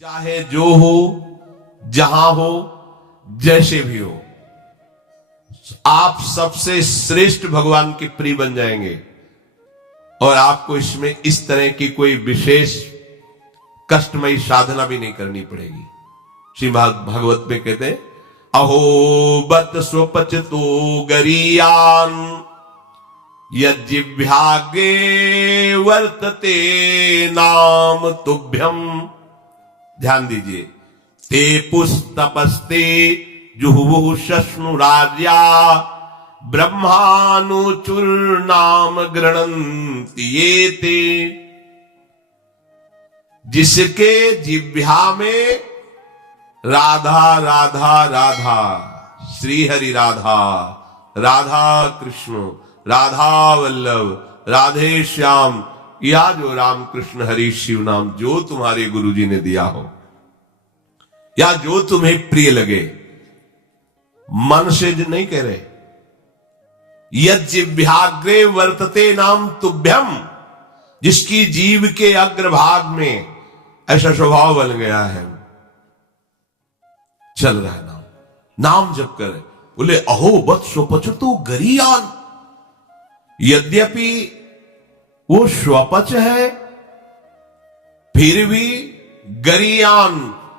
चाहे जो हो, जहां हो, जैसे भी हो, आप सबसे श्रेष्ठ भगवान के प्रिय बन जाएंगे और आपको इसमें इस तरह की कोई विशेष कष्टमयी साधना भी नहीं करनी पड़ेगी। श्री भागवत में कहते हैं, अहो बत स्वपचतो गरीयान यज्जिह्वाग्रे वर्तते नाम तुभ्यम। ध्यान दीजिए, ते पुस्तपस्ते जुहुः शश्नुराज्या ब्रह्मानुचूर्णाम गृणन्ति ये ते। जिसके जिह्वा में राधा राधा राधा, श्री हरि राधा, राधा कृष्ण, राधा वल्लभ, राधे श्याम, या जो राम कृष्ण हरि शिव नाम जो तुम्हारे गुरुजी ने दिया हो या जो तुम्हें प्रिय लगे, मन से नहीं कह रहे, यज्जिह्वाग्रे वर्तते नाम तुभ्यम। जिसकी जीव के अग्रभाग में ऐसा स्वभाव बन गया है, चल रहा है नाम, नाम जप करे, बोले अहो बत स्वपचतो गरीयान। यद्यपि वो स्वपच है, फिर भी गरीयान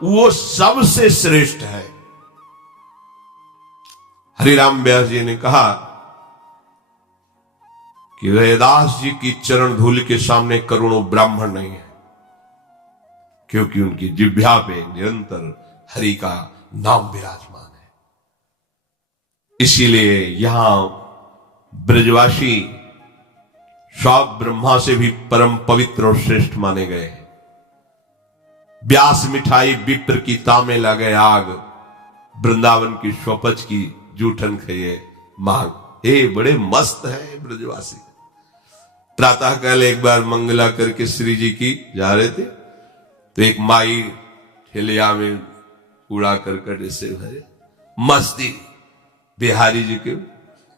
वो सबसे श्रेष्ठ है। हरिराम व्यास जी ने कहा कि वेदास जी की चरण धूल के सामने करोड़ों ब्राह्मण नहीं है, क्योंकि उनकी जिह्वा पे निरंतर हरि का नाम विराजमान है। इसीलिए यहां ब्रजवासी सब ब्रह्मा से भी परम पवित्र और श्रेष्ठ माने गए। व्यास मिठाई विप्र की तामे लगे आग, वृंदावन की स्वपच की जूठन खाइए मांग। हे बड़े मस्त है ब्रजवासी। प्रातः काल एक बार मंगला करके श्री जी की जा रहे थे, तो एक माई ठेलिया में कूड़ा करकट इससे भरे मस्ती बिहारी जी के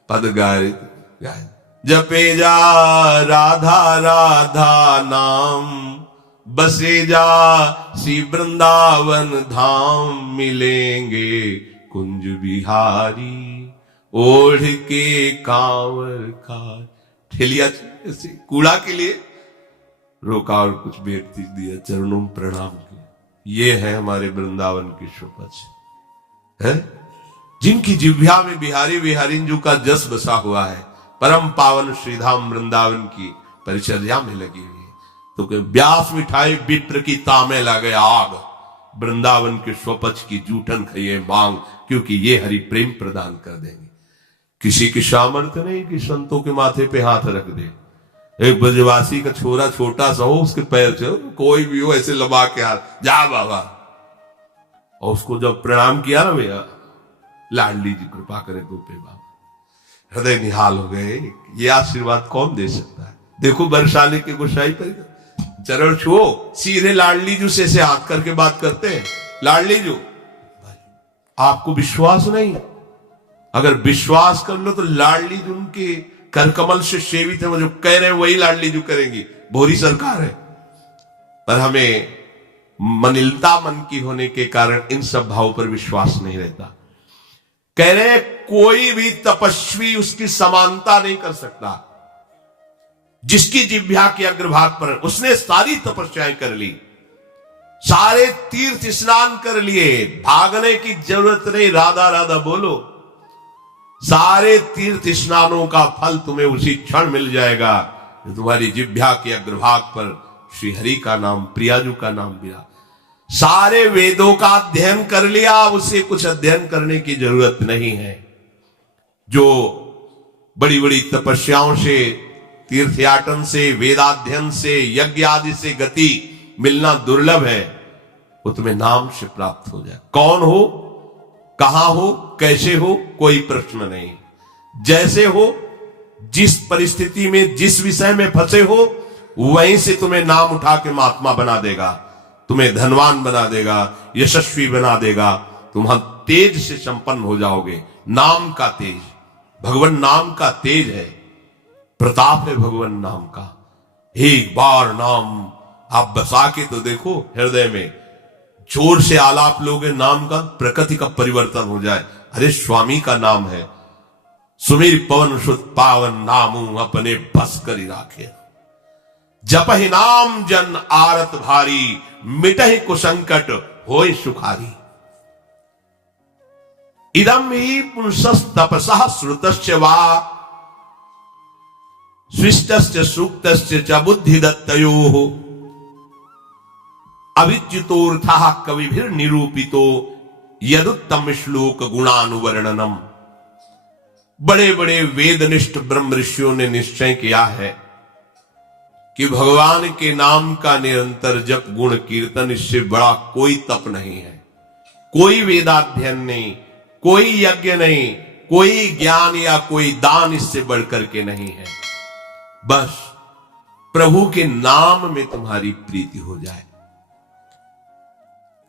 पद गा रहे थे, जपे जा राधा राधा नाम, बसे जा सी वृंदावन धाम, मिलेंगे कुंज बिहारी ओढ़ के कांवर का। ठेलिया से कूड़ा के लिए रोका और कुछ भेंट दिया, चरणों में प्रणाम किया। ये है हमारे वृंदावन की शोपच है, जिनकी जिह्वा में बिहारी बिहारिंजू का जस बसा हुआ है, परम पावन श्रीधाम वृंदावन की परिचर्या में लगी हुई है। तो व्यास मिठाई विप्र की तामे लगे आग, वृंदावन के स्वपच की जूठन खाइए मांग, क्योंकि ये हरि प्रेम प्रदान कर देंगे। किसी की सामर्थ्य नहीं कि संतों के माथे पे हाथ रख दे। एक ब्रजवासी का छोरा छोटा सा हो, उसके पैर से कोई भी हो ऐसे लबा के हाथ, जा बाबा, और उसको जब प्रणाम किया ना, भैया लाडली जी कृपा करे तो पे बाबा, हृदय निहाल हो गए। ये आशीर्वाद कौन दे सकता है? देखो बरसाने के गोसाई पर चरण छुओ, सीधे लाडली जू से हाथ करके बात करते हैं। लाडली जू, आपको विश्वास नहीं? अगर विश्वास कर लो तो लाडली जू उनके करकमल से सेवित है, वो जो कह रहे हैं वही लाडली जू करेंगी। भोरी सरकार है, पर हमें मनिलता मन की होने के कारण इन सब भावों पर विश्वास नहीं रहता। कह रहे हैं कोई भी तपस्वी उसकी समानता नहीं कर सकता। जिसकी जिह्वा के अग्रभाग पर उसने सारी तपस्याएं कर ली, सारे तीर्थ स्नान कर लिए, भागने की जरूरत नहीं, राधा राधा बोलो, सारे तीर्थ स्नानों का फल तुम्हें उसी क्षण मिल जाएगा जो तुम्हारी जिह्वा के अग्रभाग पर श्री हरि का नाम, प्रियाजू का नाम बिरा। सारे वेदों का अध्ययन कर लिया, उसे कुछ अध्ययन करने की जरूरत नहीं है। जो बड़ी बड़ी तपस्याओं से, तीर्थयाटन से, वेदाध्ययन से, यज्ञ आदि से गति मिलना दुर्लभ है, वो तुम्हें नाम से प्राप्त हो जाए। कौन हो, कहां हो, कैसे हो, कोई प्रश्न नहीं। जैसे हो, जिस परिस्थिति में, जिस विषय में फंसे हो, वहीं से तुम्हें नाम उठा के महात्मा बना देगा, तुम्हें धनवान बना देगा, यशस्वी बना देगा, तुम तेज से संपन्न हो जाओगे। नाम का तेज, भगवान नाम का तेज है, प्रताप है भगवान नाम का। एक बार नाम आप बसा के तो देखो हृदय में, जोर से आलाप लोगे नाम का, प्रकृति का परिवर्तन हो जाए। अरे स्वामी का नाम है, सुमीर पवन सुत पावन नामू अपने बस करी राखे। जपहि नाम जन आरत भारी, मिटहि कुसंकट होय सुखारी। इदम ही पुंसस तपसः श्रुतस्य वा, स्विष्टस्य सूक्तस्य च बुद्धि दत्तयोः। अविच्युतोऽर्थः कविभिर निरूपितो, यदुत्तम श्लोक गुणानुवर्णनम। बड़े बड़े वेदनिष्ठ ब्रह्म ऋषियों ने निश्चय किया है कि भगवान के नाम का निरंतर जप गुण कीर्तन, इससे बड़ा कोई तप नहीं है, कोई वेदाध्ययन नहीं, कोई यज्ञ नहीं, कोई ज्ञान या कोई दान इससे बढ़कर के नहीं है। बस प्रभु के नाम में तुम्हारी प्रीति हो जाए।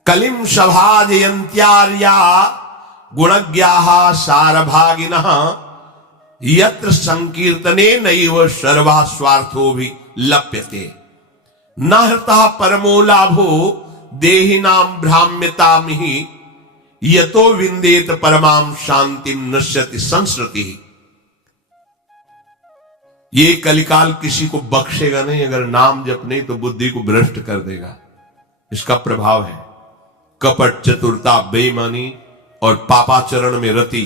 कलिम सभाजयंत्यार्या गुणज्ञाः सारभागिनः, यत्र संकीर्तने नैव सर्वा स्वार्थो भी लप्यते। न हृतः परमो लाभो देहिनां भ्राम्यतामिहि, यतो विंदेत परमां शांतिम नश्यति संस्कृति। ये कलिकाल किसी को बख्शेगा नहीं, अगर नाम जप नहीं तो बुद्धि को भ्रष्ट कर देगा। इसका प्रभाव है कपट, चतुरता, बेईमानी और पापाचरण में रति,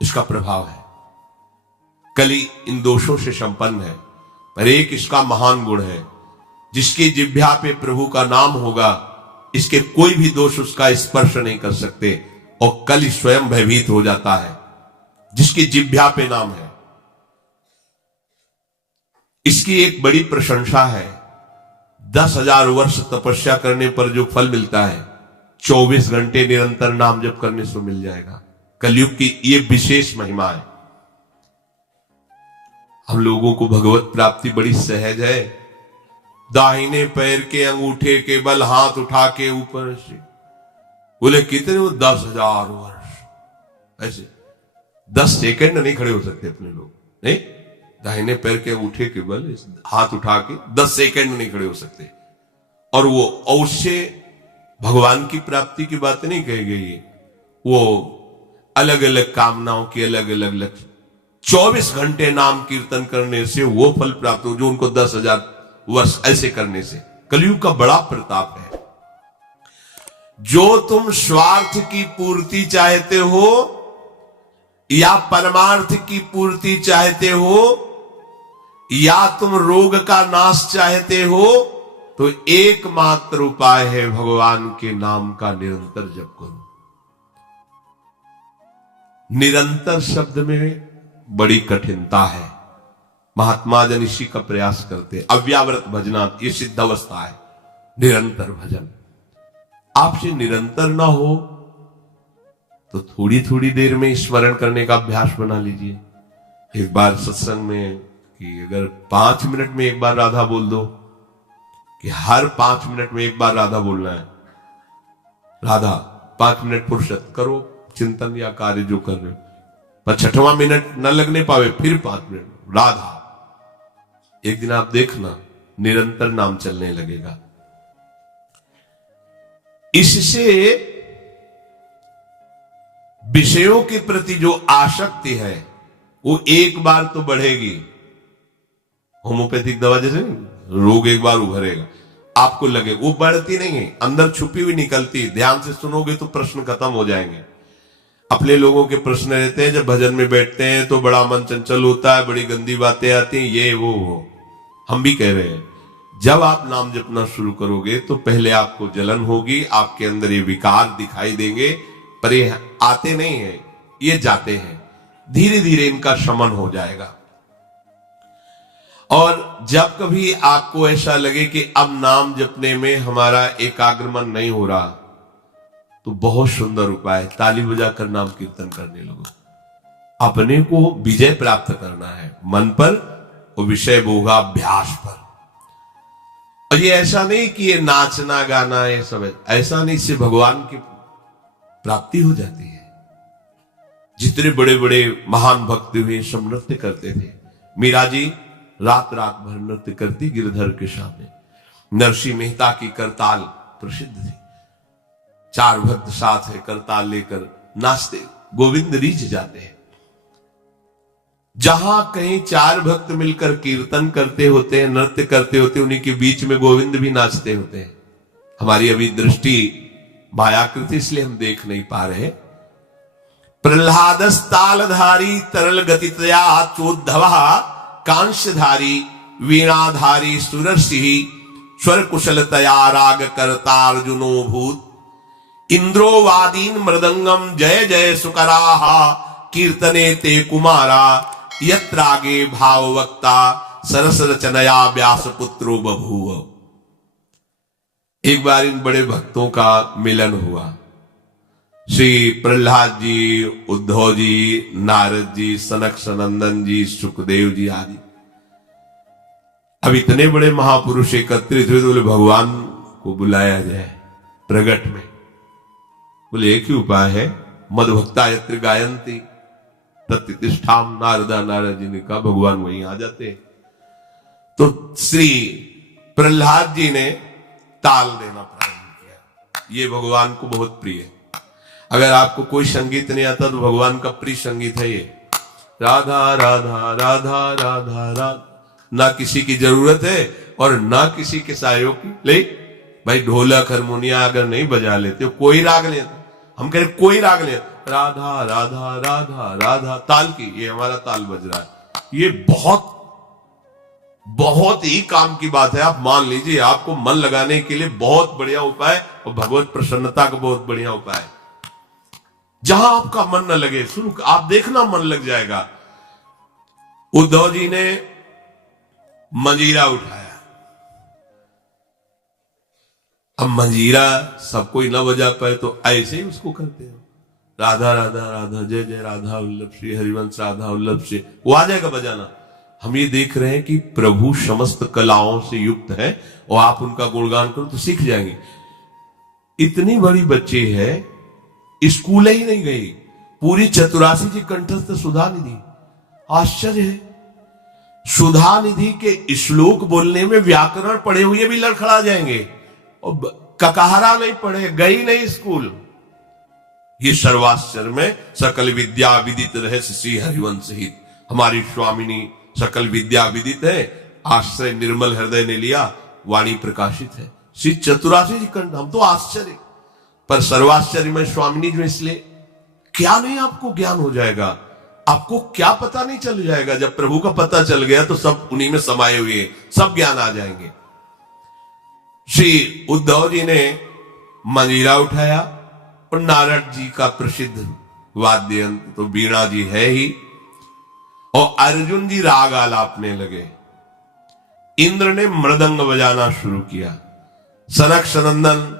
इसका प्रभाव है। कली इन दोषों से संपन्न है, पर एक इसका महान गुण है, जिसकी जिह्वा पे प्रभु का नाम होगा, इसके कोई भी दोष उसका स्पर्श नहीं कर सकते, और कली स्वयं भयभीत हो जाता है जिसकी जिह्वा पे नाम है। इसकी एक बड़ी प्रशंसा है, 10,000 वर्ष तपस्या करने पर जो फल मिलता है, 24 घंटे निरंतर नाम जप करने से मिल जाएगा। कलयुग की ये विशेष महिमा है। हम लोगों को भगवत प्राप्ति बड़ी सहज है। दाहिने पैर के अंगूठे के बल हाथ उठा के ऊपर से, बोले कितने हो, 10,000 वर्ष। ऐसे 10 सेकंड नहीं खड़े हो सकते अपने लोग, नहीं, दाहिने पैर के अंगूठे के बल हाथ उठा के 10 सेकंड नहीं खड़े हो सकते। और वो अवश्य भगवान की प्राप्ति की बात नहीं कही गई है, वो अलग अलग कामनाओं की अलग अलग लक्ष्य। 24 घंटे नाम कीर्तन करने से वो फल प्राप्त हो जो उनको 10,000 वर्ष ऐसे करने से। कलयुग का बड़ा प्रताप है। जो तुम स्वार्थ की पूर्ति चाहते हो या परमार्थ की पूर्ति चाहते हो, या तुम रोग का नाश चाहते हो, तो एकमात्र उपाय है भगवान के नाम का निरंतर जप करो। निरंतर शब्द में बड़ी कठिनता है, महात्मा जन इसी का प्रयास करते। अव्यावृत भजनात्, ये सिद्ध अवस्था है निरंतर भजन। आपसे निरंतर ना हो तो थोड़ी थोड़ी देर में स्मरण करने का अभ्यास बना लीजिए। एक बार सत्संग में कि अगर 5 मिनट में एक बार राधा बोल दो, कि हर 5 मिनट में एक बार राधा बोलना है। राधा 5 मिनट फुर्सत करो, चिंतन या कार्य जो कर रहे हो, पर 6वां मिनट न लगने पावे फिर 5 मिनट राधा। एक दिन आप देखना निरंतर नाम चलने लगेगा। इससे विषयों के प्रति जो आसक्ति है वो एक बार तो बढ़ेगी। होम्योपैथिक दवा जैसे रोग एक बार उभरेगा, आपको लगे, वो बढ़ती नहीं है, अंदर छुपी हुई निकलती। ध्यान से सुनोगे तो प्रश्न खत्म हो जाएंगे। अपने लोगों के प्रश्न रहते हैं, जब भजन में बैठते हैं तो बड़ा मन चंचल होता है, बड़ी गंदी बातें आती हैं, ये वो। हम भी कह रहे हैं, जब आप नाम जपना शुरू करोगे तो पहले आपको जलन होगी, आपके अंदर ये विकार दिखाई देंगे, पर ये आते नहीं है, ये जाते हैं। धीरे धीरे इनका शमन हो जाएगा। और जब कभी आपको ऐसा लगे कि अब नाम जपने में हमारा एकाग्रमन नहीं हो रहा, तो बहुत सुंदर उपाय, ताली बजाकर नाम कीर्तन करने लगो। अपने को विजय प्राप्त करना है मन पर और विषय भोगाभ्यास पर। और ये ऐसा नहीं कि ये नाचना गाना ये सब है, ऐसा नहीं, इससे भगवान की प्राप्ति हो जाती है। जितने बड़े बड़े महान भक्त हुए सब नृत्य करते थे। मीरा जी रात रात भर नृत्य करती गिरधर के सामने। नरसिंह मेहता की करताल प्रसिद्ध थी। चार भक्त साथ है, करताल लेकर नाचते गोविंद रीझ जाते हैं। जहां कहीं चार भक्त मिलकर कीर्तन करते होते हैं, नृत्य करते होते हैं, उन्हीं के बीच में गोविंद भी नाचते होते हैं। हमारी अभी दृष्टि मायाकृति, इसलिए हम देख नहीं पा रहे। प्रह्लादस्तालधारी तरल गतितया चोद्धव कांशधारी वीणाधारी सुरसिंह स्वर कुशलतया राग कर्तार्जुनो भूत इंद्रोवादीन मृदंगम जय जय सुकराः कीर्तने ते कुमारा यत्रागे भाववक्ता सरस रचनया व्यास पुत्रो बभूव। एक बार इन बड़े भक्तों का मिलन हुआ। श्री प्रहलाद जी, उद्धव जी, नारद जी, सनक सनंदन जी, सुखदेव जी आदि। अब इतने बड़े महापुरुष एकत्रित हुए तो बोले भगवान को बुलाया जाए प्रगट में। बोले एक ही उपाय है, मदभक्ता यत्र गायंती तत्तिष्ठाम। नारद जी ने कहा भगवान वहीं आ जाते। तो श्री प्रहलाद जी ने ताल देना प्रारंभ किया। ये भगवान को बहुत प्रिय है। अगर आपको कोई संगीत नहीं आता तो भगवान का प्रिय संगीत है ये, राधा राधा राधा राधा राधा। ना किसी की जरूरत है और ना किसी के सहयोग की। ले भाई ढोलक हारमोनिया अगर नहीं बजा लेते हो, कोई राग ले, हम कह रहे कोई राग ले, राधा राधा राधा राधा ताल की, ये हमारा ताल बज रहा है। ये बहुत बहुत ही काम की बात है। आप मान लीजिए, आपको मन लगाने के लिए बहुत बढ़िया उपाय और भगवत प्रसन्नता का बहुत बढ़िया उपाय। जहां आपका मन न लगे, शुरू आप देखना मन लग जाएगा। उद्धव जी ने मंजीरा उठाया। अब मंजीरा सब कोई न बजा पाए तो ऐसे ही उसको करते हो, राधा राधा राधा जय जय राधा वल्लभ श्री हरिवंश राधा वल्लभ से वो आ जाएगा बजाना। हम ये देख रहे हैं कि प्रभु समस्त कलाओं से युक्त है और आप उनका गुणगान करो तो सीख जाएंगे। इतनी बड़ी बच्ची है, स्कूल ही नहीं गई, पूरी चतुरासी जी कंठस्थ सुधा निधि। आश्चर्य है, सुधा निधि के श्लोक बोलने में व्याकरण पढ़े हुए भी लड़खड़ा जाएंगे और ककाहरा नहीं पढ़े, गई नहीं स्कूल। ये सर्वाश्चर्य में सकल विद्या विदित रहस्य श्री हरिवंश हित। हमारी स्वामिनी सकल विद्या विदित है, आश्रय निर्मल हृदय ने लिया, वाणी प्रकाशित है। श्री चतुरासी जी कंठ। हम तो आश्चर्य, पर सर्वाश्चर्य में स्वामिनी जो, इसलिए क्या नहीं आपको ज्ञान हो जाएगा। आपको क्या पता नहीं चल जाएगा। जब प्रभु का पता चल गया तो सब उन्हीं में समाये हुए, सब ज्ञान आ जाएंगे। श्री उद्धव जी ने मंजीरा उठाया और नारद जी का प्रसिद्ध वाद्य यंत्र तो वीणा जी है ही, और अर्जुन जी राग आलापने लगे। इंद्र ने मृदंग बजाना शुरू किया। सनक सनंदन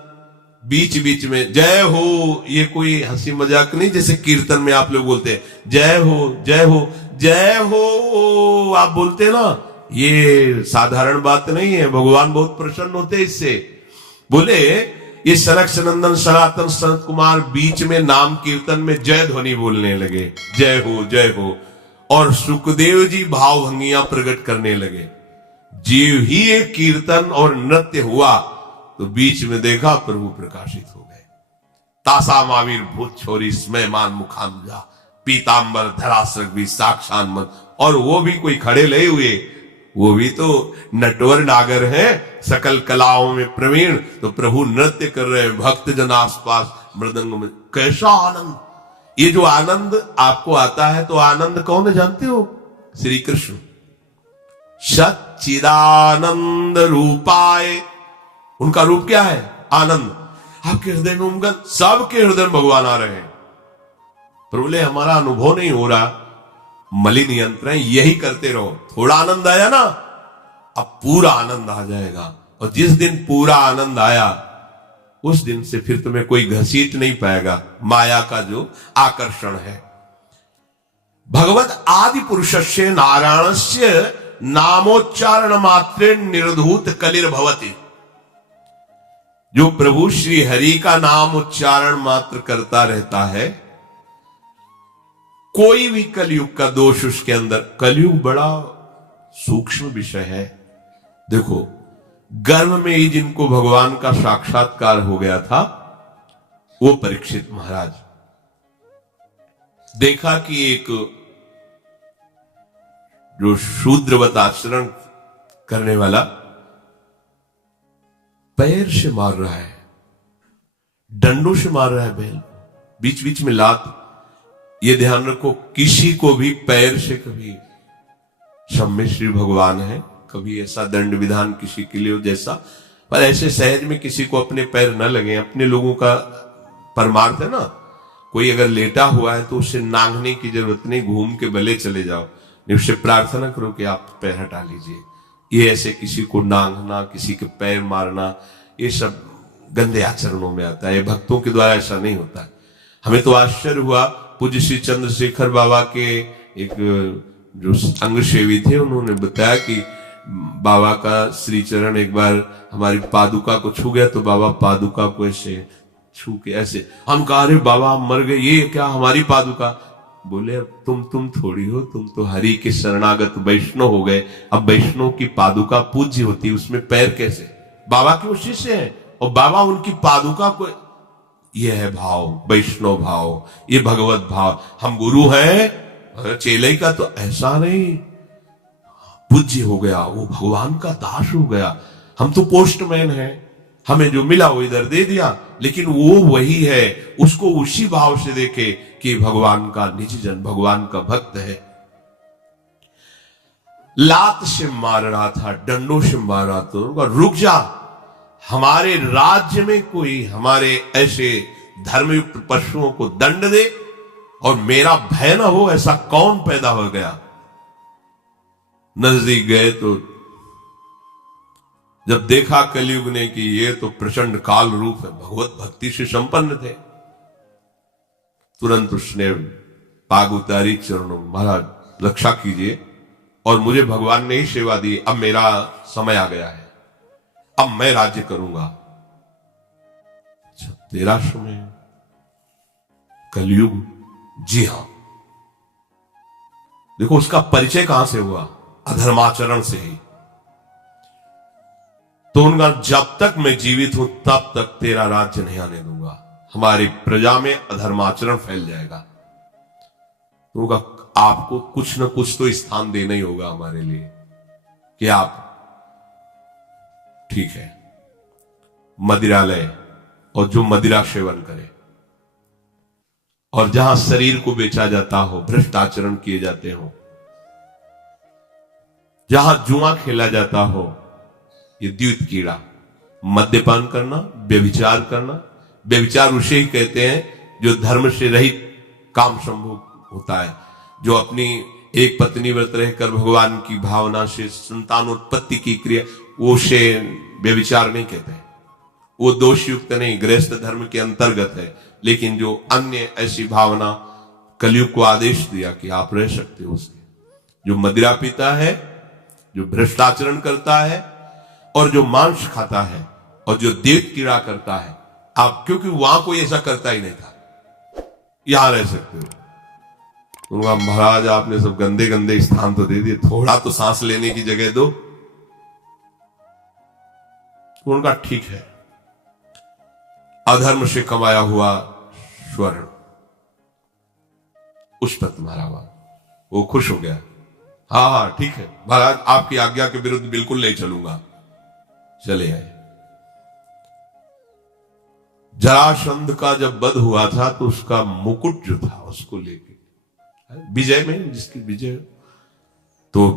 बीच बीच में जय हो, ये कोई हंसी मजाक नहीं, जैसे कीर्तन में आप लोग बोलते हैं जय हो जय हो जय हो, आप बोलते ना, ये साधारण बात नहीं है। भगवान बहुत प्रसन्न होते हैं इससे। बोले ये सनक सनंदन सनातन सनत कुमार बीच में नाम कीर्तन में जय ध्वनि बोलने लगे, जय हो जय हो। और सुखदेव जी भावभंगियां प्रकट करने लगे। जीव ही एक कीर्तन और नृत्य हुआ तो बीच में देखा प्रभु प्रकाशित हो गए। तासा मावीर भूत छोरी स्मयमान मुखानुजा पीतांबर धरासरग भी साक्षात मन। और वो भी कोई खड़े ले हुए, वो भी तो नटवर नागर है, सकल कलाओं में प्रवीण। तो प्रभु नृत्य कर रहे, भक्त जन आसपास मृदंग में। कैसा आनंद! ये जो आनंद आपको आता है, तो आनंद कौन है जानते हो? श्री कृष्ण। सच्चिदानंद रूपाय, उनका रूप क्या है? आनंद। आपके हृदय में उमगन, सबके हृदय में भगवान आ रहे हैं। पर बोले हमारा अनुभव नहीं हो रहा, मलिन यंत्र है, यही करते रहो। थोड़ा आनंद आया ना, अब पूरा आनंद आ जाएगा। और जिस दिन पूरा आनंद आया, उस दिन से फिर तुम्हें कोई घसीट नहीं पाएगा। माया का जो आकर्षण है। भगवत आदि पुरुषस्य नारायणस्य नामोच्चारण मात्रे निर्धूत कलिर्भवति। जो प्रभु श्री हरि का नाम उच्चारण मात्र करता रहता है, कोई भी कलयुग का दोष उसके अंदर। कलयुग बड़ा सूक्ष्म विषय है। देखो, गर्भ में ही जिनको भगवान का साक्षात्कार हो गया था, वो परीक्षित महाराज देखा कि एक जो शूद्रवत आचरण करने वाला पैर से मार रहा है, डंडों से मार रहा है बैल, बीच बीच में लात। ये ध्यान रखो, किसी को भी पैर से कभी, सब में श्री भगवान है, कभी ऐसा दंड विधान किसी के लिए हो जैसा, पर ऐसे सहज में किसी को अपने पैर न लगे। अपने लोगों का परमार्थ है ना, कोई अगर लेटा हुआ है तो उससे नांगने की जरूरत नहीं, घूम के भले चले जाओ, उससे प्रार्थना करो कि आप पैर हटा लीजिए। ये ऐसे किसी को नांगना, किसी के पैर मारना, ये सब गंदे आचरणों में आता है। ये भक्तों के द्वारा ऐसा नहीं होता है। हमें तो आश्चर्य हुआ, पूज्य श्री चंद्रशेखर बाबा के एक जो अंग सेवी थे, उन्होंने बताया कि बाबा का श्री चरण एक बार हमारी पादुका को छू गया तो बाबा पादुका को ऐसे छू के ऐसे, हम कहा अरे बाबा हम मर गए, ये क्या हमारी पादुका? बोले अब तुम थोड़ी हो, तुम तो हरि के शरणागत वैष्णव हो गए। अब वैष्णव की पादुका पूज्य होती है, उसमें पैर कैसे? बाबा के उसी से है, और बाबा उनकी पादुका को, यह है भाव, वैष्णव भाव, ये भगवत भाव। हम गुरु हैं, चेले का तो ऐसा नहीं, पूज्य हो गया, वो भगवान का दास हो गया। हम तो पोस्टमैन हैं, हमें जो मिला वो इधर दे दिया, लेकिन वो वही है, उसको उसी भाव से देखे कि भगवान का निज जन, भगवान का भक्त है। लात से मार रहा था, डंडों से मार रहा था, रुक जा, हमारे राज्य में कोई हमारे ऐसे धर्मयुक्त पशुओं को दंड दे और मेरा भय न हो, ऐसा कौन पैदा हो गया? नजदीक गए तो जब देखा कलयुग ने कि ये तो प्रचंड काल रूप है, भगवत भक्ति से संपन्न थे, तुरंत उसने पाग उतारी चरणों, महाराज रक्षा कीजिए और मुझे भगवान ने ही सेवा दी, अब मेरा समय आ गया है, अब मैं राज्य करूंगा। अच्छा, तेरा समय? कलयुग? जी हां। देखो उसका परिचय कहां से हुआ? अधर्माचरण से ही। तो उनका जब तक मैं जीवित हूं तब तक तेरा राज्य नहीं आने दूंगा, हमारी प्रजा में अधर्माचरण फैल जाएगा। तो उनका आपको कुछ न कुछ तो स्थान देना ही होगा हमारे लिए कि आप, ठीक है, मदिरालय और जो मदिरा सेवन करे और जहां शरीर को बेचा जाता हो, भ्रष्ट आचरण किए जाते हो, जहां जुआ खेला जाता हो, ये द्वैत कीड़ा, मद्यपान करना, व्यभिचार करना। व्यभिचार उसे ही कहते हैं जो धर्म से रहित काम संभोग होता है, जो अपनी एक पत्नी व्रत रहकर भगवान की भावना से संतानोत्पत्ति की क्रिया, वो से व्यभिचार नहीं कहते हैं, वो दोष युक्त नहीं, गृहस्थ धर्म के अंतर्गत है। लेकिन जो अन्य ऐसी भावना कलयुग को आदेश दिया कि आप रह सकते हो उसके, जो मदिरा पीता है, जो भ्रष्टाचरण करता है और जो मांस खाता है और जो देव कीड़ा करता है, आप, क्योंकि वहां कोई ऐसा करता ही नहीं था, यहां रह सकते हो। तो महाराज आपने सब गंदे गंदे स्थान तो दे दिए, थोड़ा तो सांस लेने की जगह दो। उनका ठीक है, अधर्म से कमाया हुआ स्वर्ण उस पर तुम्हारा वाद, वो खुश हो गया, हाँ हाँ ठीक है महाराज, आपकी आज्ञा के विरुद्ध बिल्कुल नहीं चलूंगा। चले आए। जरासंध का जब वध हुआ था तो उसका मुकुट जो था उसको लेके, विजय में जिसकी विजय, तो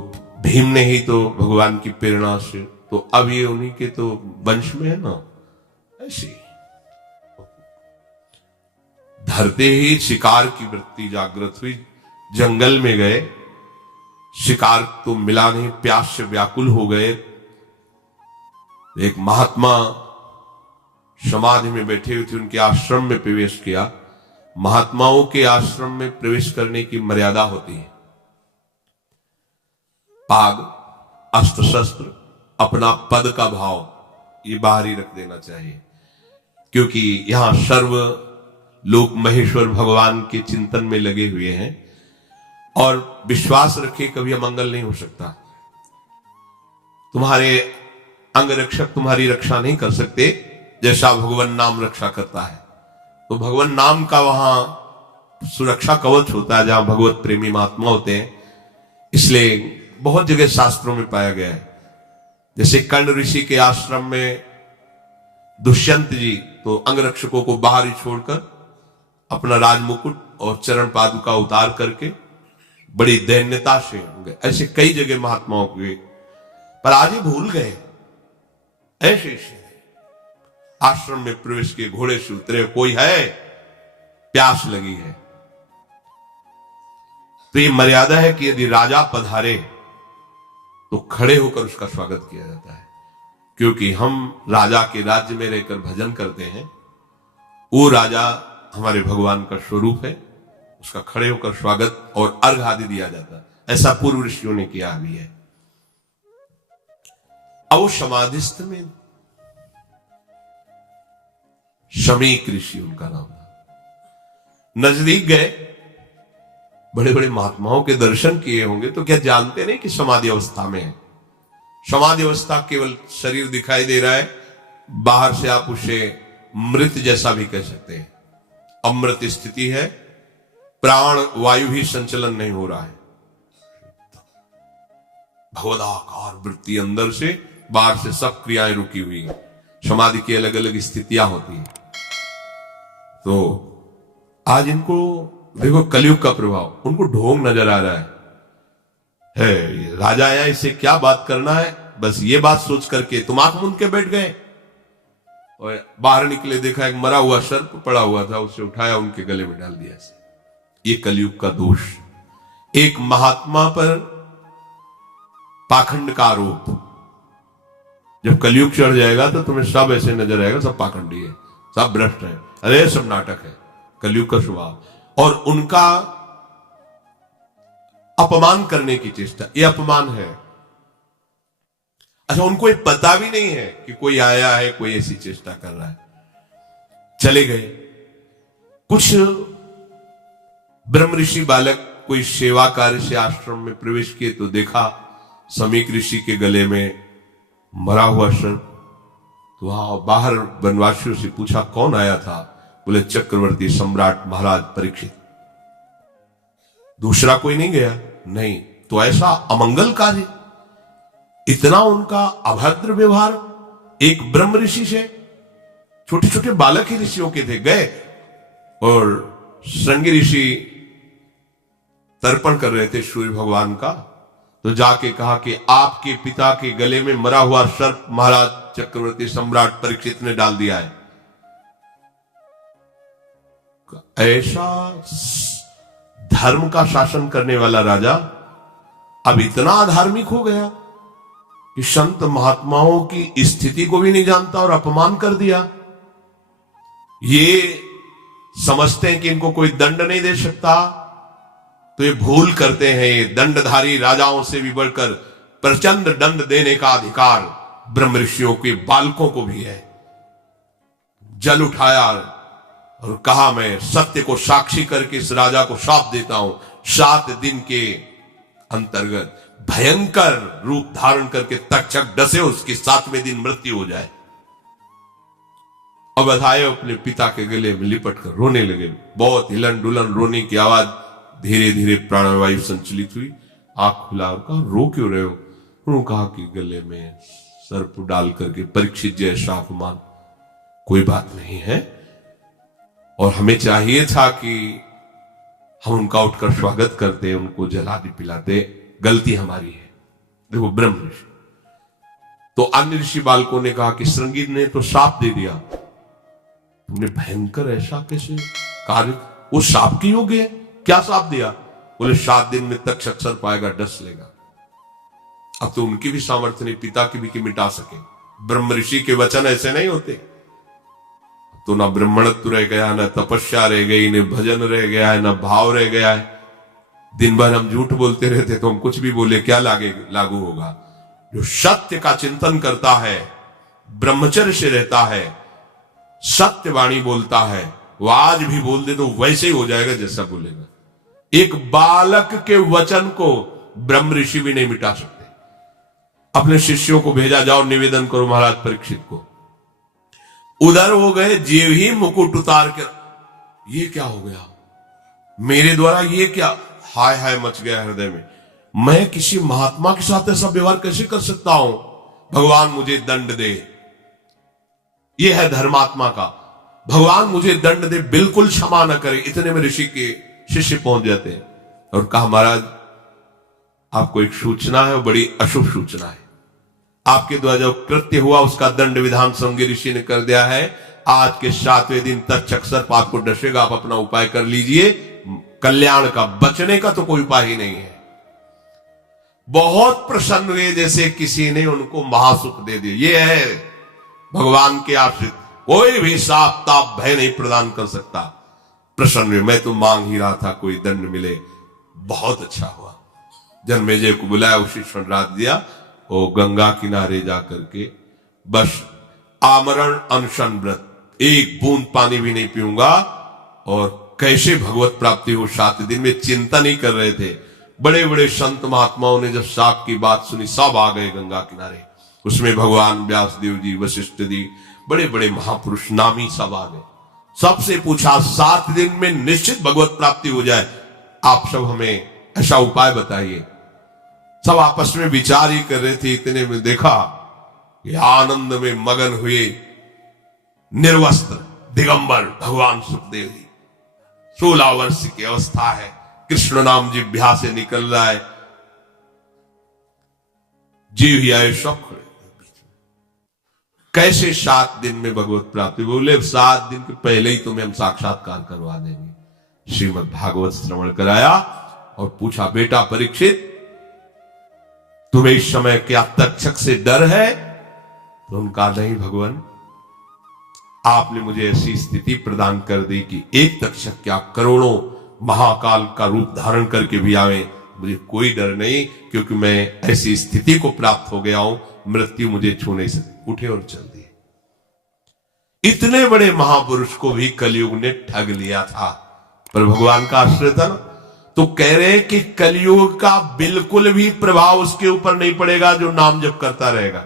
भीम ने ही तो भगवान की प्रेरणा से, तो अब ये उन्हीं के तो वंश में है ना, ऐसे धरते ही शिकार की वृत्ति जागृत हुई। जंगल में गए, शिकार तो मिला नहीं, प्यास से व्याकुल हो गए। एक महात्मा समाधि में बैठे हुए थे, उनके आश्रम में प्रवेश किया। महात्माओं के आश्रम में प्रवेश करने की मर्यादा होती है, पाग, अस्त्र शस्त्र, अपना पद का भाव ये बाहर ही रख देना चाहिए, क्योंकि यहां सर्व लोग महेश्वर भगवान के चिंतन में लगे हुए हैं और विश्वास रखे कभी अमंगल नहीं हो सकता। तुम्हारे अंग रक्षक तुम्हारी रक्षा नहीं कर सकते जैसा भगवान नाम रक्षा करता है। तो भगवान नाम का वहां सुरक्षा कवच होता है जहां भगवत प्रेमी महात्मा होते हैं, इसलिए बहुत जगह शास्त्रों में पाया गया है। जैसे कर्ण ऋषि के आश्रम में दुष्यंत जी तो अंगरक्षकों को बाहर ही छोड़कर अपना राजमुकुट और चरण पादुका उतार करके बड़ी दैन्यता से होंगे। ऐसे कई जगह महात्माओं के, पर आज ही भूल गए। ऐसे आश्रम में प्रवेश किए, घोड़े से उतरे, कोई है, प्यास लगी है। तो ये मर्यादा है कि यदि राजा पधारे तो खड़े होकर उसका स्वागत किया जाता है, क्योंकि हम राजा के राज्य में रहकर भजन करते हैं। वो राजा हमारे भगवान का स्वरूप है, उसका खड़े होकर स्वागत और अर्घ आदि दिया जाता है। ऐसा पूर्व ऋषियों ने किया भी है। अब वो समाधिस्थ में शमीक ऋषि उनका नाम था, नजदीक गए, बड़े बड़े महात्माओं के दर्शन किए होंगे तो क्या जानते नहीं कि समाधि अवस्था में है। समाधि अवस्था केवल शरीर दिखाई दे रहा है, बाहर से आप उसे मृत जैसा भी कह सकते हैं। अमृत स्थिति है, प्राण वायु भी संचलन नहीं हो रहा है, भगवदाकार वृत्ति अंदर से, बाहर से सब क्रियाएं रुकी हुई है। समाधि की अलग अलग स्थितियां होती हैं। तो आज इनको देखो, कलयुग का प्रभाव, उनको ढोंग नजर आ रहा है राजा आया, इसे क्या बात करना है, बस ये बात सोच करके तुम आंख मूंद के बैठ गए। और बाहर निकले, देखा एक मरा हुआ सर्प पड़ा हुआ था, उसे उठाया, उनके गले में डाल दिया। ये कलयुग का दोष, एक महात्मा पर पाखंड का आरोप। जब कलयुग चढ़ जाएगा तो तुम्हें सब ऐसे नजर आएगा, सब पाखंडी है, सब भ्रष्ट है, अरे सब नाटक है, कलयुग का स्वभाव। और उनका अपमान करने की चेष्टा, ये अपमान है। अच्छा, उनको ये पता भी नहीं है कि कोई आया है, कोई ऐसी चेष्टा कर रहा है। चले गए। कुछ ब्रह्म ऋषि बालक कोई सेवा कार्य से आश्रम में प्रवेश किए तो देखा शमीक ऋषि के गले में मरा हुआ सर्प। तो वहां बाहर वनवासियों से पूछा कौन आया था, बोले चक्रवर्ती सम्राट महाराज परीक्षित। दूसरा कोई नहीं गया? नहीं। तो ऐसा अमंगल कार्य, इतना उनका अभद्र व्यवहार एक ब्रह्म ऋषि से। छोटे छोटे बालक ही ऋषियों के थे, गए और श्रृंगी ऋषि तर्पण कर रहे थे सूर्य भगवान का, तो जाके कहा कि आपके पिता के गले में मरा हुआ सर्प महाराज चक्रवर्ती सम्राट परीक्षित ने डाल दिया है। ऐसा धर्म का शासन करने वाला राजा अब इतना अधार्मिक हो गया कि संत महात्माओं की स्थिति को भी नहीं जानता और अपमान कर दिया। ये समझते हैं कि इनको कोई दंड नहीं दे सकता, तो ये भूल करते हैं। ये दंडधारी राजाओं से भी बढ़कर प्रचंड दंड देने का अधिकार ब्रह्म ऋषियों के बालकों को भी है। जल उठाया और कहा मैं सत्य को साक्षी करके इस राजा को शाप देता हूं, 7 दिन के अंतर्गत भयंकर रूप धारण करके तक्षक डसे, उसके 7वें दिन मृत्यु हो जाए। अब बधाए अपने पिता के गले में लिपट कर रोने लगे। बहुत हिलन डुलन रोने की आवाज, धीरे धीरे प्राणवायु संचलित हुई। आंख खुला और कहा रो क्यों रहे हो? उन्होंने कहा कि गले में सर्प डाल करके परीक्षित जैसा अपमान, कोई बात नहीं है, और हमें चाहिए था कि हम उनका उठकर स्वागत करते, उनको जलादि पिलाते, गलती हमारी है। देखो ब्रह्म ऋषि। तो अन्य ऋषि बालकों ने कहा कि श्रृंगी ने तो शाप दे दिया, तुमने भयंकर ऐसा कैसे कार्य, वो शाप के योग्य है? क्या शाप दिया? बोले 7 दिन में तक अक्षर पाएगा, डस लेगा। अब तो उनकी भी सामर्थ्य नहीं, पिता की भी कि मिटा सके। ब्रह्म ऋषि के वचन ऐसे नहीं होते। तो ना ब्रह्मणत्व रह गया, ना तपस्या रह गई, न भजन रह गया है, ना भाव रह गया है। दिन भर हम झूठ बोलते रहते तो हम कुछ भी बोले क्या लागू होगा? जो सत्य का चिंतन करता है, ब्रह्मचर्य से रहता है, सत्यवाणी बोलता है, वो आज भी बोल दे तो वैसे ही हो जाएगा जैसा बोलेगा। एक बालक के वचन को ब्रह्म ऋषि भी नहीं मिटा सकते। अपने शिष्यों को भेजा, जाओ निवेदन करो महाराज परीक्षित को। उधर हो गए, जीव ही मुकुट उतार कर ये क्या हो गया, मेरे द्वारा ये क्या, हाय हाय मच गया हृदय में। मैं किसी महात्मा के साथ ऐसा व्यवहार कैसे कर सकता हूं, भगवान मुझे दंड दे। ये है धर्मात्मा का, भगवान मुझे दंड दे, बिल्कुल क्षमा न करे। इतने में ऋषि के शिष्य पहुंच जाते हैं और कहा महाराज आपको एक सूचना है, बड़ी अशुभ सूचना है। आपके द्वारा जो कृत्य हुआ उसका दंड विधान संज्ञ ऋषि ने कर दिया है। आज के 7वें दिन तक्षक सर्प आपको डसेगा, आप अपना उपाय कर लीजिए। कल्याण का, बचने का तो कोई उपाय ही नहीं है। बहुत प्रसन्न हुए, जैसे किसी ने उनको महासुख दे दिया। ये है भगवान के आश्रित, कोई भी साप ताप भय नहीं प्रदान कर सकता। प्रसन्न हुए, मैं तो मांग ही रहा था कोई दंड मिले। बहुत अच्छा हुआ, जन्मेजय को बुलाया, उसी रात दिया। वो गंगा किनारे जाकर के बस आमरण अनशन व्रत, एक बूंद पानी भी नहीं पीऊंगा, और कैसे भगवत प्राप्ति हो 7 दिन में चिंता नहीं कर रहे थे। बड़े बड़े संत महात्माओं ने जब साप की बात सुनी, सब आ गए गंगा किनारे। उसमें भगवान व्यासदेव जी, वशिष्ठ जी, बड़े बड़े महापुरुष नामी सब आ गए। सबसे पूछा 7 दिन में निश्चित भगवत प्राप्ति हो जाए, आप सब हमें ऐसा उपाय बताइए। सब आपस में विचार ही कर रहे थे। इतने में देखा कि आनंद में मगन हुए निर्वस्त्र दिगंबर भगवान सुखदेव जी, 16 वर्ष की अवस्था है, कृष्ण नाम जिह्वा से निकल रहा है, जीव ही आए सब खड़े कैसे 7 दिन में भगवत प्राप्ति। बोले 7 दिन के पहले ही तुम्हें हम साक्षात्कार करवा देंगे। श्रीमद् भागवत श्रवण कराया और पूछा बेटा परीक्षित, तुम्हें इस समय क्या तक्षक से डर है? तो उनका नहीं भगवान, आपने मुझे ऐसी स्थिति प्रदान कर दी कि एक तक्षक क्या करोड़ों महाकाल का रूप धारण करके भी आवे, मुझे कोई डर नहीं, क्योंकि मैं ऐसी स्थिति को प्राप्त हो गया हूं, मृत्यु मुझे छू नहीं सकती। उठे और चल दिए। इतने बड़े महापुरुष को भी कलयुग ने ठग लिया था, पर भगवान का आश्रय था ना। तो कह रहे कि कलयुग का बिल्कुल भी प्रभाव उसके ऊपर नहीं पड़ेगा जो नाम जप करता रहेगा।